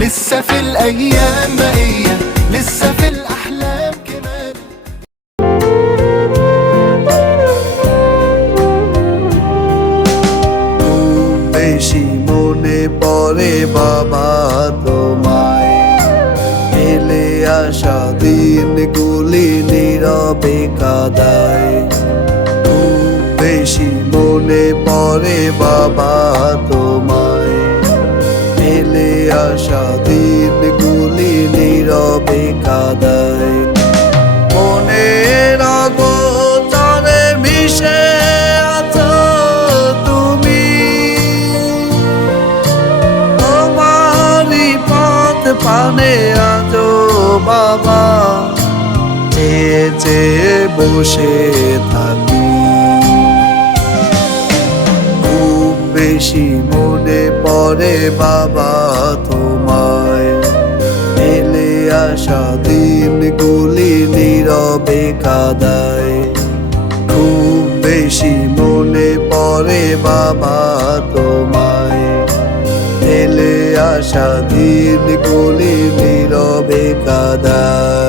لسه في الأيام بقية، لسه في الأحلام كمان. বেশি মনে পড়ে বাবা তোমায়, ফেলে আসা দিনগুলি নীরবে কাদায়। খুব বেশি মনে পড়ে বাবা তোমায়, ফেলে আসা দিনগুলি নীরবে কাদায়। মনের অগোচরে মিশে আছো তুমি, তোমারই পথ পানে আজো বাবা চেয়ে চেয়ে বসে থাকি। খুব বেশি মনে পড়ে বাবা তোমায়, ফেলে আসা দিনগুলি নীরবে কাদায়। খুব বেশি মনে পড়ে বাবা তোমায়, ফেলে আসা দিনগুলি নীরবে কাদায়।